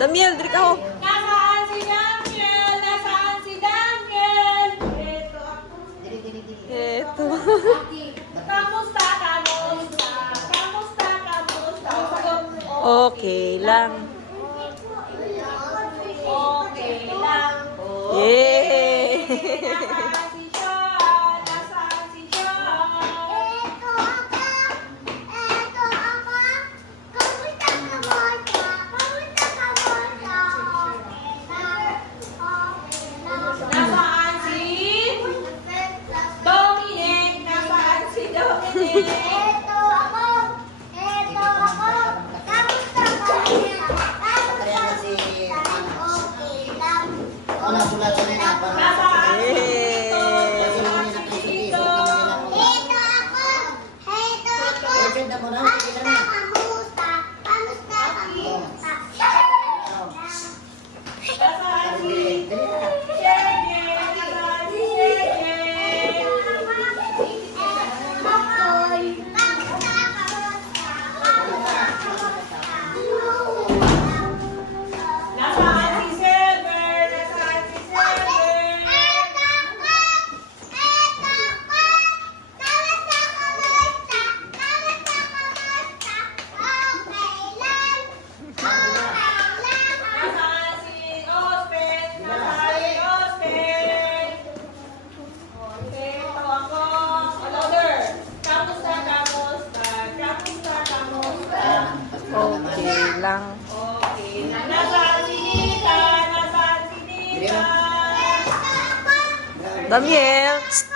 Damiel, diri ka ho. Nasaan si Daniel? Nasaan si Daniel? Ito ako. Eto. Kamusta? Kamusta? Kamusta? Kamusta? Okay lang. Okay lang. Yay! Nasaan si Sean? Nasaan si Sean? Nasaan si Dominic? Nasaan si Dominic? Nasaan si Tito? Nasaan si Tito? Nasaan si Shege? Nasaan si Shege? Nasaan si Silver? Nasaan si Silver? Nasaan si Ospen? Nasaan si Ospen? Okay, ito ako. Louder. Kamusta, kamusta? Kamusta, kamusta? Okay lang. Okay. Nasaan si Nita? Nasaan si Nita? Damiel. Psst.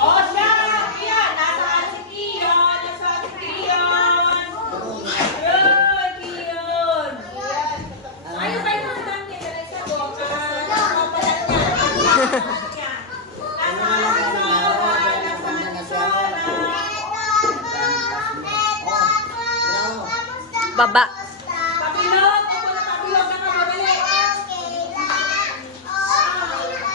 O siya! Ayan, nasaan si Kiyon? Nasaan si Kiyon? Ayun, Kiyon! Ayun, kayo naman lang niya. Dali sa boka. Nakapalan niya. Nasaan niya? Nasaan si Sora? Nasaan si Sora? Baba.